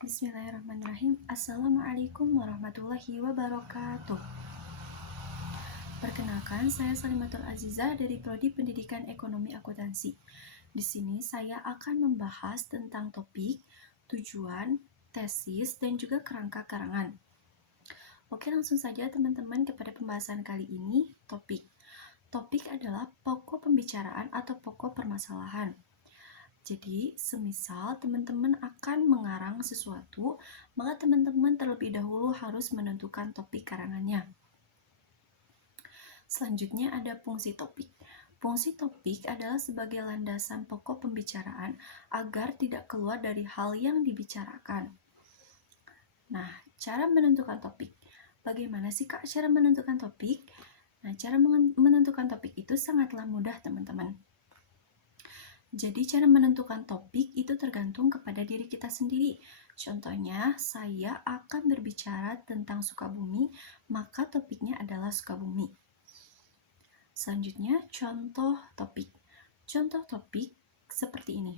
Bismillahirrahmanirrahim. Assalamualaikum warahmatullahi wabarakatuh. Perkenalkan, saya Salimatul Aziza dari Prodi Pendidikan Ekonomi Akuntansi. Di sini saya akan membahas tentang topik, tujuan, tesis, dan juga kerangka karangan. Oke, langsung saja teman-teman kepada pembahasan kali ini, topik. Topik adalah pokok pembicaraan atau pokok permasalahan. Jadi, semisal teman-teman akan mengarang sesuatu, maka teman-teman terlebih dahulu harus menentukan topik karangannya. Selanjutnya ada fungsi topik. Fungsi topik adalah sebagai landasan pokok pembicaraan agar tidak keluar dari hal yang dibicarakan. Nah, cara menentukan topik. Bagaimana sih Kak cara menentukan topik? Nah, cara menentukan topik itu sangatlah mudah teman-teman. Jadi cara menentukan topik itu tergantung kepada diri kita sendiri. Contohnya, saya akan berbicara tentang Sukabumi, maka topiknya adalah Sukabumi. Selanjutnya, contoh topik. Contoh topik seperti ini.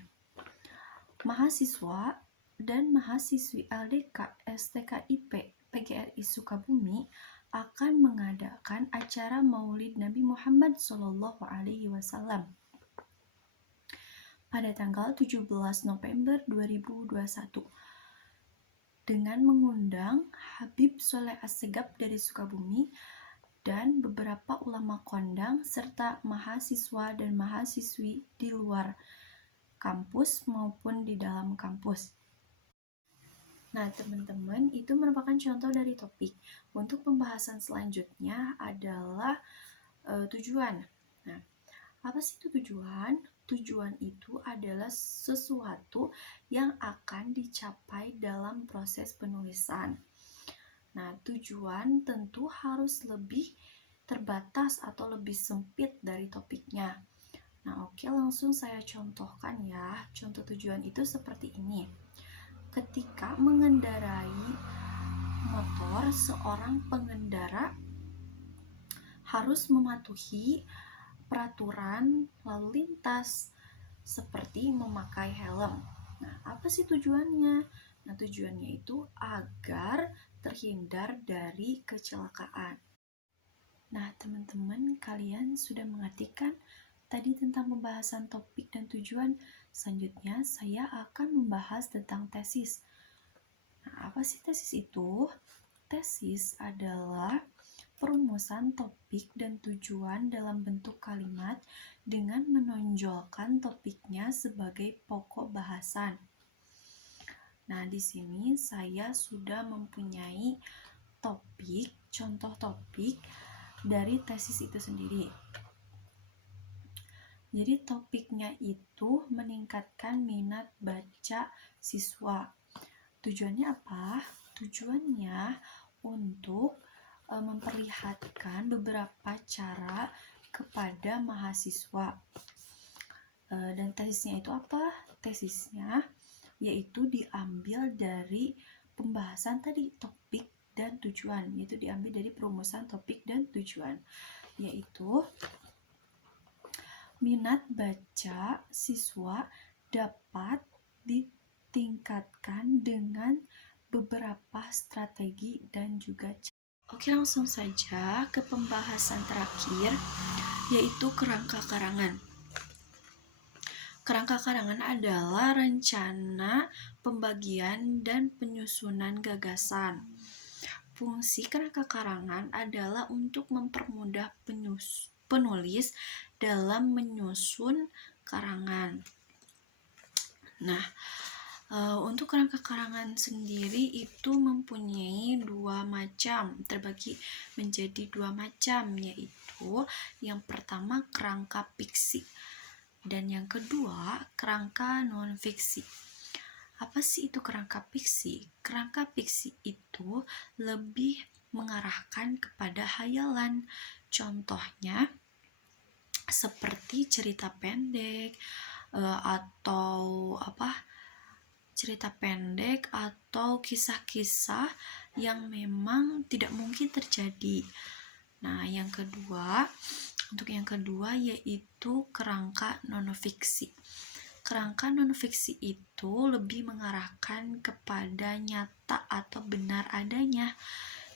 Mahasiswa dan mahasiswi LDK STKIP PGRI Sukabumi akan mengadakan acara Maulid Nabi Muhammad SAW pada tanggal 17 November 2021 dengan mengundang Habib Soleh Assegaf dari Sukabumi dan beberapa ulama kondang serta mahasiswa dan mahasiswi di luar kampus maupun di dalam kampus. Nah, teman-teman, itu merupakan contoh dari topik. Untuk pembahasan selanjutnya adalah tujuan. Nah, apa sih itu tujuan? Tujuan itu adalah sesuatu yang akan dicapai dalam proses penulisan. Nah, tujuan tentu harus lebih terbatas atau lebih sempit dari topiknya. Nah, oke, langsung saya contohkan ya. Contoh tujuan itu seperti ini. Ketika mengendarai motor, seorang pengendara harus mematuhi peraturan lalu lintas seperti memakai helm. Nah, apa sih tujuannya? Nah, tujuannya itu agar terhindar dari kecelakaan. Nah, teman-teman, kalian sudah mengerti kan tadi tentang pembahasan topik dan tujuan? Selanjutnya, saya akan membahas tentang tesis. Nah, apa sih tesis itu? Tesis adalah perumusan topik dan tujuan dalam bentuk kalimat dengan menonjolkan topiknya sebagai pokok bahasan. Nah, di sini saya sudah mempunyai topik, contoh topik dari tesis itu sendiri. Jadi topiknya itu meningkatkan minat baca siswa. Tujuannya apa? Tujuannya untuk memperlihatkan beberapa cara kepada mahasiswa. Dan tesisnya itu apa? Tesisnya yaitu diambil dari pembahasan tadi topik dan tujuan, yaitu diambil dari perumusan topik dan tujuan, yaitu minat baca siswa dapat ditingkatkan dengan beberapa strategi dan juga cara. Oke, langsung saja ke pembahasan terakhir, yaitu kerangka karangan. Kerangka karangan adalah rencana pembagian dan penyusunan gagasan. Fungsi kerangka karangan adalah untuk mempermudah penulis dalam menyusun karangan. Nah, untuk kerangka karangan sendiri itu mempunyai dua macam, terbagi menjadi dua macam, yaitu yang pertama kerangka fiksi dan yang kedua kerangka non-fiksi. Apa sih itu kerangka fiksi? Kerangka fiksi itu lebih mengarahkan kepada hayalan. Contohnya seperti cerita pendek atau cerita pendek atau kisah-kisah yang memang tidak mungkin terjadi. Nah, untuk yang kedua yaitu kerangka non-fiksi. Kerangka non-fiksi itu lebih mengarahkan kepada nyata atau benar adanya.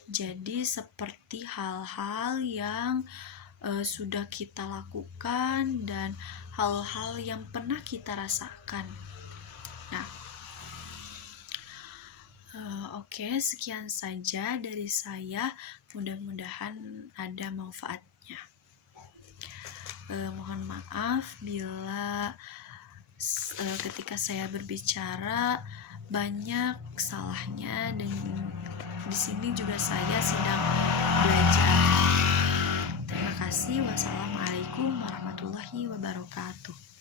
Jadi seperti hal-hal yang sudah kita lakukan dan hal-hal yang pernah kita rasakan. Nah, oke, sekian saja dari saya. Mudah-mudahan ada manfaatnya. Mohon maaf bila ketika saya berbicara banyak salahnya, dan di sini juga saya sedang belajar. Terima kasih. Wassalamualaikum warahmatullahi wabarakatuh.